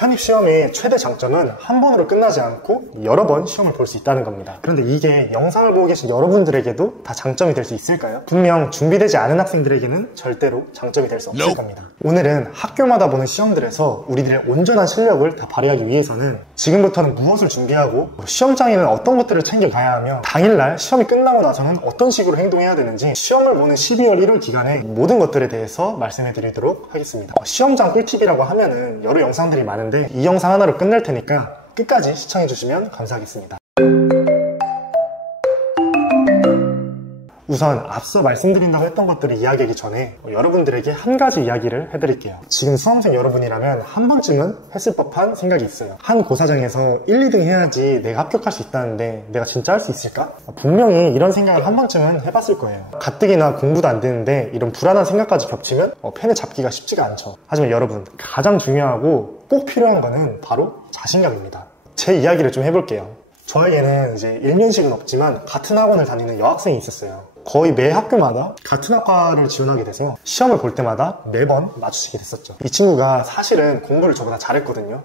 편입시험의 최대 장점은 한 번으로 끝나지 않고 여러 번 시험을 볼 수 있다는 겁니다. 그런데 이게 영상을 보고 계신 여러분들에게도 다 장점이 될 수 있을까요? 분명 준비되지 않은 학생들에게는 절대로 장점이 될 수 없을 겁니다. 오늘은 학교마다 보는 시험들에서 우리들의 온전한 실력을 다 발휘하기 위해서는 지금부터는 무엇을 준비하고 시험장에는 어떤 것들을 챙겨가야 하며 당일날 시험이 끝나고 나서는 어떤 식으로 행동해야 되는지 시험을 보는 12월 1월 기간에 모든 것들에 대해서 말씀해 드리도록 하겠습니다. 시험장 꿀팁이라고 하면은 여러 영상들이 많은데 이 영상 하나로 끝낼 테니까 끝까지 시청해 주시면 감사하겠습니다. 우선 앞서 말씀드린다고 했던 것들을 이야기하기 전에 여러분들에게 한 가지 이야기를 해드릴게요. 지금 수험생 여러분이라면 한 번쯤은 했을 법한 생각이 있어요. 한 고사장에서 1, 2등 해야지 내가 합격할 수 있다는데 내가 진짜 할 수 있을까? 분명히 이런 생각을 한 번쯤은 해봤을 거예요. 가뜩이나 공부도 안 되는데 이런 불안한 생각까지 겹치면 펜을 잡기가 쉽지가 않죠. 하지만 여러분, 가장 중요하고 꼭 필요한 거는 바로 자신감입니다. 제 이야기를 좀 해볼게요. 저에게는 이제 일면식은 없지만 같은 학원을 다니는 여학생이 있었어요. 거의 매 학교마다 같은 학과를 지원하게 돼서 시험을 볼 때마다 매번 마주치게 됐었죠. 이 친구가 사실은 공부를 저보다 잘했거든요.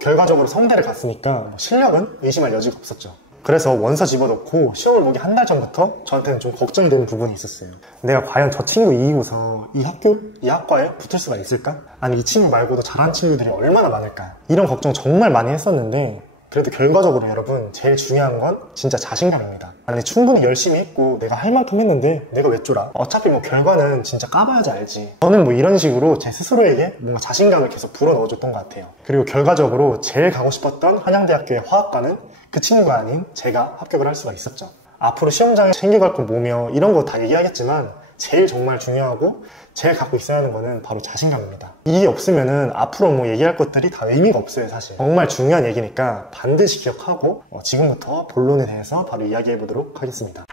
결과적으로 성대를 갔으니까 실력은 의심할 여지가 없었죠. 그래서 원서 집어넣고 시험을 보기 한 달 전부터 저한테는 좀 걱정이 되는 부분이 있었어요. 내가 과연 저 친구 이기고서 이 학교, 이 학과에 붙을 수가 있을까? 아니 이 친구 말고도 잘하는 친구들이 얼마나 많을까? 이런 걱정 정말 많이 했었는데 그래도 결과적으로 여러분 제일 중요한 건 진짜 자신감입니다. 아니 충분히 열심히 했고 내가 할 만큼 했는데 내가 왜 쫄아? 어차피 결과는 진짜 까봐야지 알지. 저는 이런 식으로 제 스스로에게 뭔가 자신감을 계속 불어넣어줬던 것 같아요. 그리고 결과적으로 제일 가고 싶었던 한양대학교의 화학과는 그 친구가 아닌 제가 합격을 할 수가 있었죠. 앞으로 시험장에 챙겨갈 건 뭐며 이런 거 다 얘기하겠지만 제일 정말 중요하고 제일 갖고 있어야 하는 거는 바로 자신감입니다. 이게 없으면은 앞으로 얘기할 것들이 다 의미가 없어요. 사실 정말 중요한 얘기니까 반드시 기억하고 지금부터 본론에 대해서 바로 이야기해 보도록 하겠습니다.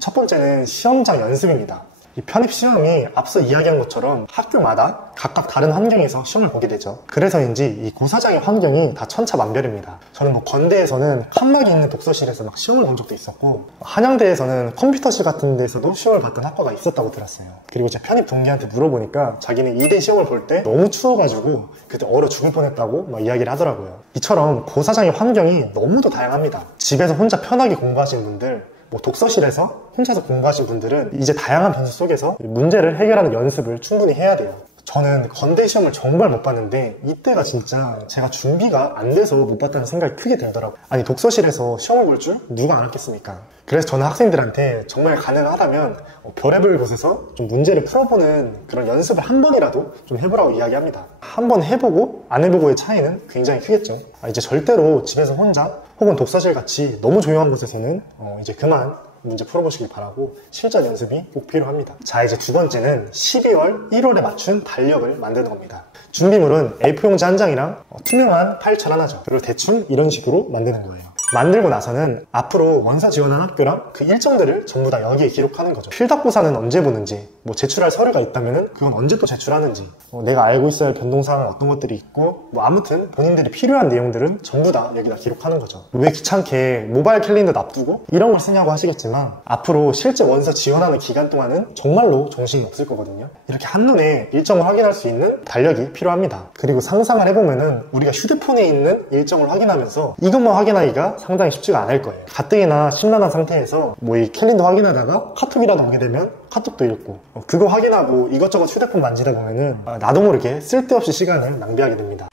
첫 번째는 시험장 연습입니다. 이 편입시험이 앞서 이야기한 것처럼 학교마다 각각 다른 환경에서 시험을 보게 되죠. 그래서인지 이 고사장의 환경이 다 천차만별입니다. 저는 건대에서는 칸막이 있는 독서실에서 시험을 본 적도 있었고 한양대에서는 컴퓨터실 같은 데서도 시험을 봤던 학과가 있었다고 들었어요. 그리고 제 편입 동기한테 물어보니까 자기는 2대 시험을 볼 때 너무 추워가지고 그때 얼어 죽을 뻔했다고 이야기를 하더라고요. 이처럼 고사장의 환경이 너무도 다양합니다. 집에서 혼자 편하게 공부하시는 분들, 독서실에서 혼자서 공부하신 분들은 이제 다양한 변수 속에서 문제를 해결하는 연습을 충분히 해야 돼요. 저는 건대 시험을 정말 못 봤는데 이때가 진짜 제가 준비가 안 돼서 못 봤다는 생각이 크게 들더라고요. 아니 독서실에서 시험을 볼 줄 누가 알았겠습니까? 그래서 저는 학생들한테 정말 가능하다면 별의별 곳에서 좀 문제를 풀어보는 그런 연습을 한 번이라도 좀 해보라고 이야기합니다. 한 번 해보고 안 해보고의 차이는 굉장히 크겠죠. 이제 절대로 집에서 혼자 혹은 독서실 같이 너무 조용한 곳에서는 이제 그만 문제 풀어보시길 바라고 실전 연습이 꼭 필요합니다. 자, 이제 두 번째는 12월 1월에 맞춘 달력을 만드는 겁니다. 준비물은 A4용지 한 장이랑 투명한 파일철 하나죠. 그리고 대충 이런 식으로 만드는 거예요. 만들고 나서는 앞으로 원서 지원한 학교랑 그 일정들을 전부 다 여기에 기록하는 거죠. 필답고사는 언제 보는지, 제출할 서류가 있다면 그건 언제 또 제출하는지, 내가 알고 있어야 할 변동사항은 어떤 것들이 있고, 아무튼 본인들이 필요한 내용들은 전부 다 여기다 기록하는 거죠. 왜 귀찮게 모바일 캘린더 놔두고 이런 걸 쓰냐고 하시겠지만 앞으로 실제 원서 지원하는 기간 동안은 정말로 정신이 없을 거거든요. 이렇게 한눈에 일정을 확인할 수 있는 달력이 필요합니다. 그리고 상상을 해보면은 우리가 휴대폰에 있는 일정을 확인하면서 이것만 확인하기가 상당히 쉽지가 않을 거예요. 가뜩이나 심란한 상태에서 이 캘린더 확인하다가 카톡이라도 오게 되면 카톡도 읽고 그거 확인하고 이것저것 휴대폰 만지다 보면은 나도 모르게 쓸데없이 시간을 낭비하게 됩니다.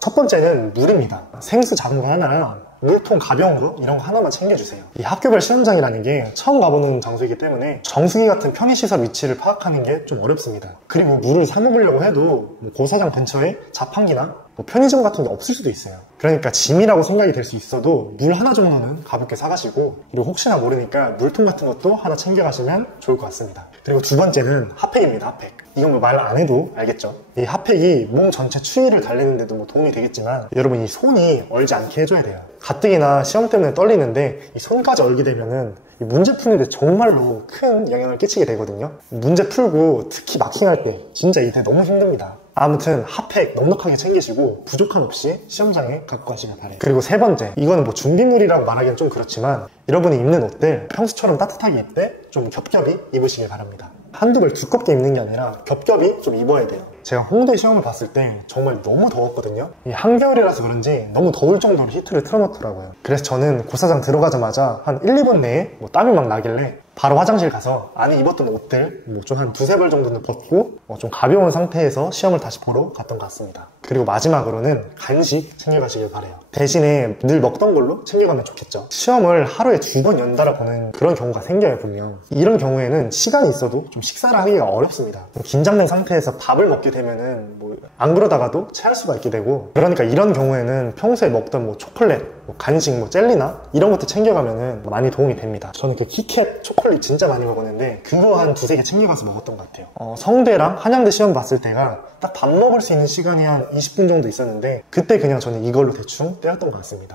첫 번째는 물입니다. 생수 작은 거 하나랑 물통 가벼운 거 이런 거 하나만 챙겨주세요. 이 학교별 시험장이라는 게 처음 가보는 장소이기 때문에 정수기 같은 편의시설 위치를 파악하는 게 좀 어렵습니다. 그리고 물을 사 먹으려고 해도 고사장 근처에 자판기나 편의점 같은 게 없을 수도 있어요. 그러니까 짐이라고 생각이 될 수 있어도 물 하나 정도는 가볍게 사가시고, 그리고 혹시나 모르니까 물통 같은 것도 하나 챙겨가시면 좋을 것 같습니다. 그리고 두 번째는 핫팩입니다. 핫팩. 이건 말 안 해도 알겠죠? 이 핫팩이 몸 전체 추위를 달래는데도 도움이 되겠지만 여러분 이 손이 얼지 않게 해줘야 돼요. 가뜩이나 시험 때문에 떨리는데 이 손까지 얼게 되면은 이 문제 푸는데 정말로 큰 영향을 끼치게 되거든요. 문제 풀고 특히 마킹할 때 진짜 이때 너무 힘듭니다. 아무튼 핫팩 넉넉하게 챙기시고 부족함 없이 시험장에 갖고 가시길 바래요. 그리고 세 번째, 이거는 준비물이라고 말하기는 좀 그렇지만 여러분이 입는 옷들 평소처럼 따뜻하게 입되 좀 겹겹이 입으시길 바랍니다. 한두 벌 두껍게 입는 게 아니라 겹겹이 좀 입어야 돼요. 제가 홍대 시험을 봤을 때 정말 너무 더웠거든요. 이 한겨울이라서 그런지 너무 더울 정도로 히트를 틀어놓더라고요. 그래서 저는 고사장 들어가자마자 한 1, 2분 내에 땀이 막 나길래 바로 화장실 가서 안에 입었던 옷들 좀 한 두세 벌 정도는 벗고 좀 가벼운 상태에서 시험을 다시 보러 갔던 것 같습니다. 그리고 마지막으로는 간식 챙겨가시길 바래요. 대신에 늘 먹던 걸로 챙겨가면 좋겠죠. 시험을 하루에 2번 연달아 보는 그런 경우가 생겨요, 분명. 이런 경우에는 시간이 있어도 좀 식사를 하기가 어렵습니다. 긴장된 상태에서 밥을 먹게 되면은 안 그러다가도 체할 수가 있게 되고, 그러니까 이런 경우에는 평소에 먹던 초콜릿, 간식, 젤리나 이런 것들 챙겨가면은 많이 도움이 됩니다. 저는 그 키캣 초콜릿 진짜 많이 먹었는데 그거 한 두세 개 챙겨가서 먹었던 것 같아요. 성대랑 한양대 시험 봤을 때가 딱 밥 먹을 수 있는 시간이 한 20분 정도 있었는데 그때 그냥 저는 이걸로 대충 때웠던 것 같습니다.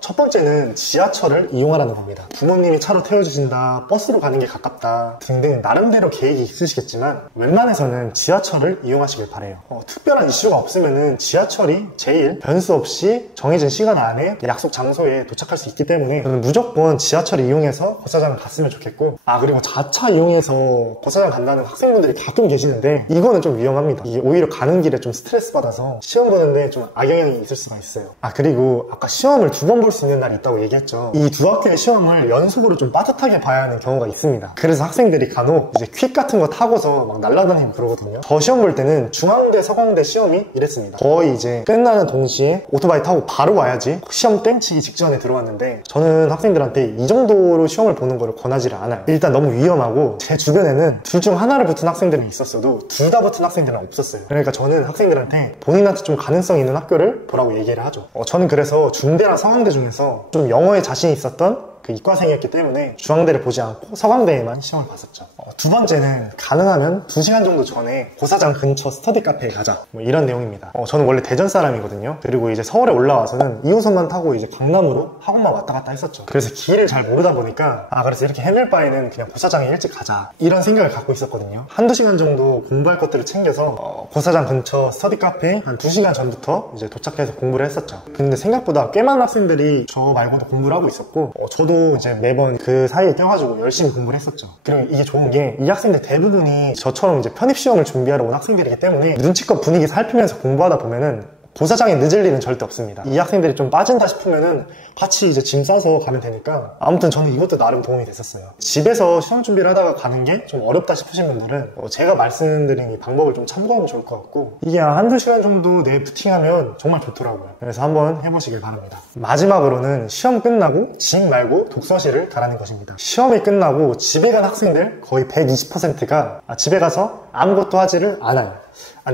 첫 번째는 지하철을 이용하라는 겁니다. 부모님이 차로 태워주신다, 버스로 가는 게 가깝다 등등 나름대로 계획이 있으시겠지만 웬만해서는 지하철을 이용하시길 바래요. 특별한 이슈가 없으면은 지하철이 제일 변수 없이 정해진 시간 안에 약속 장소에 도착할 수 있기 때문에 저는 무조건 지하철을 이용해서 고사장을 갔으면 좋겠고, 그리고 자차 이용해서 고사장 간다는 학생분들이 가끔 계시는데 이거는 좀 위험합니다. 이게 오히려 가는 길에 좀 스트레스 받아서 시험 보는데 좀 악영향이 있을 수가 있어요. 그리고 아까 시험을 2번 볼 수 있는 날이 있다고 얘기했죠. 이 두 학교의 시험을 연속으로 좀 빠듯하게 봐야 하는 경우가 있습니다. 그래서 학생들이 간혹 이제 퀵 같은 거 타고서 막 날아다니고 그러거든요. 저 시험 볼 때는 중앙대, 서강대 시험이 이랬습니다. 거의 이제 끝나는 동시에 오토바이 타고 바로 와야지 시험 땡치기 직전에 들어왔는데, 저는 학생들한테 이 정도로 시험을 보는 거를 권하지를 않아요. 일단 너무 위험하고 제 주변에는 둘 중 하나를 붙은 학생들은 있었어도 둘 다 붙은 학생들은 없었어요. 그러니까 저는 학생들한테 본인한테 좀 가능성 있는 학교를 보라고 얘기를 하죠. 저는 그래서 중대랑 서강대 중에서 좀 영어에 자신이 있었던 그 이과생이었기 때문에 중앙대를 보지 않고 서강대에만 시험을 봤었죠. 두 번째는 가능하면 2시간 정도 전에 고사장 근처 스터디 카페에 가자, 이런 내용입니다. 저는 원래 대전 사람이거든요. 그리고 이제 서울에 올라와서는 2호선만 타고 이제 강남으로 학원만 왔다 갔다 했었죠. 그래서 길을 잘 모르다 보니까 그래서 이렇게 헤맬 바에는 그냥 고사장에 일찍 가자, 이런 생각을 갖고 있었거든요. 한두 시간 정도 공부할 것들을 챙겨서 고사장 근처 스터디 카페에 한 2시간 전부터 이제 도착해서 공부를 했었죠. 근데 생각보다 꽤 많은 학생들이 저 말고도 공부를 하고 있었고, 저도 이제 매번 그 사이에 껴가지고 열심히 공부를 했었죠. 그리고 이게 좋은 게 이 학생들 대부분이 저처럼 이제 편입시험을 준비하러 온 학생들이기 때문에 눈치껏 분위기 살피면서 공부하다 보면은 고사장에 늦을 일은 절대 없습니다. 이 학생들이 좀 빠진다 싶으면은 같이 이제 짐 싸서 가면 되니까, 아무튼 저는 이것도 나름 도움이 됐었어요. 집에서 시험 준비를 하다가 가는 게 좀 어렵다 싶으신 분들은 제가 말씀드린 이 방법을 좀 참고하면 좋을 것 같고, 이게 한두 시간 정도 내에 부팅하면 정말 좋더라고요. 그래서 한번 해보시길 바랍니다. 마지막으로는 시험 끝나고 집 말고 독서실을 가라는 것입니다. 시험이 끝나고 집에 간 학생들 거의 120%가 집에 가서 아무것도 하지를 않아요.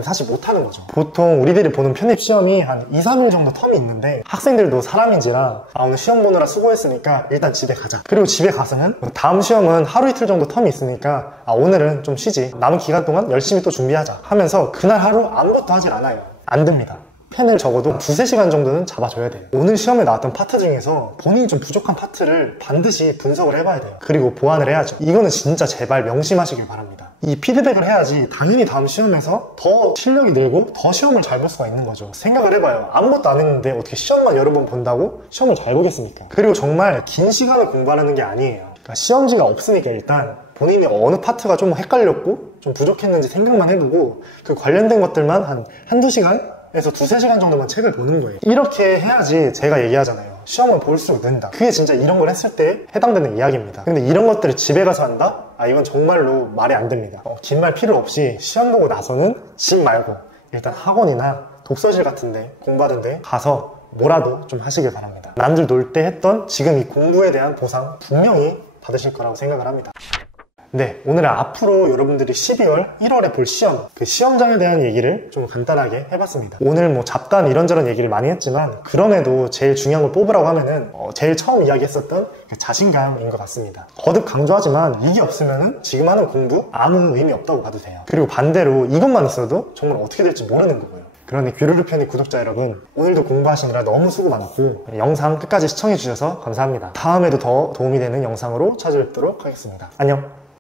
사실 못하는 거죠. 보통 우리들이 보는 편입시험이 한 2, 3일 정도 텀이 있는데 학생들도 사람인지라 오늘 시험 보느라 수고했으니까 일단 집에 가자. 그리고 집에 가서는 다음 시험은 하루 이틀 정도 텀이 있으니까 오늘은 좀 쉬지, 남은 기간 동안 열심히 또 준비하자 하면서 그날 하루 아무것도 하질 않아요. 안 됩니다. 펜을 적어도 2-3시간 정도는 잡아줘야 돼요. 오늘 시험에 나왔던 파트 중에서 본인이 좀 부족한 파트를 반드시 분석을 해봐야 돼요. 그리고 보완을 해야죠. 이거는 진짜 제발 명심하시길 바랍니다. 이 피드백을 해야지 당연히 다음 시험에서 더 실력이 늘고 더 시험을 잘 볼 수가 있는 거죠. 생각을 해봐요. 아무것도 안 했는데 어떻게 시험만 여러 번 본다고 시험을 잘 보겠습니까? 그리고 정말 긴 시간을 공부하는 게 아니에요. 그러니까 시험지가 없으니까 일단 본인이 어느 파트가 좀 헷갈렸고 좀 부족했는지 생각만 해보고 그 관련된 것들만 한 한두 시간? 에서 2-3시간 정도만 책을 보는 거예요. 이렇게 해야지 제가 얘기하잖아요. 시험을 볼수록 는다. 그게 진짜 이런 걸 했을 때 해당되는 이야기입니다. 근데 이런 것들을 집에 가서 한다? 이건 정말로 말이 안 됩니다. 긴 말 필요 없이 시험 보고 나서는 집 말고 일단 학원이나 독서실 같은데 공부하던데 가서 뭐라도 좀 하시길 바랍니다. 남들 놀 때 했던 지금 이 공부에 대한 보상 분명히 받으실 거라고 생각을 합니다. 네, 오늘은 앞으로 여러분들이 12월, 1월에 볼 시험, 그 시험장에 대한 얘기를 좀 간단하게 해봤습니다. 오늘 잡단 이런저런 얘기를 많이 했지만 그럼에도 제일 중요한 걸 뽑으라고 하면은 제일 처음 이야기했었던 그 자신감인 것 같습니다. 거듭 강조하지만 이게 없으면은 지금 하는 공부 아무 의미 없다고 봐도 돼요. 그리고 반대로 이것만 있어도 정말 어떻게 될지 모르는 거고요. 그러니 귀르르 편의 구독자 여러분, 오늘도 공부하시느라 너무 수고 많고 영상 끝까지 시청해주셔서 감사합니다. 다음에도 더 도움이 되는 영상으로 찾아뵙도록 하겠습니다. 안녕!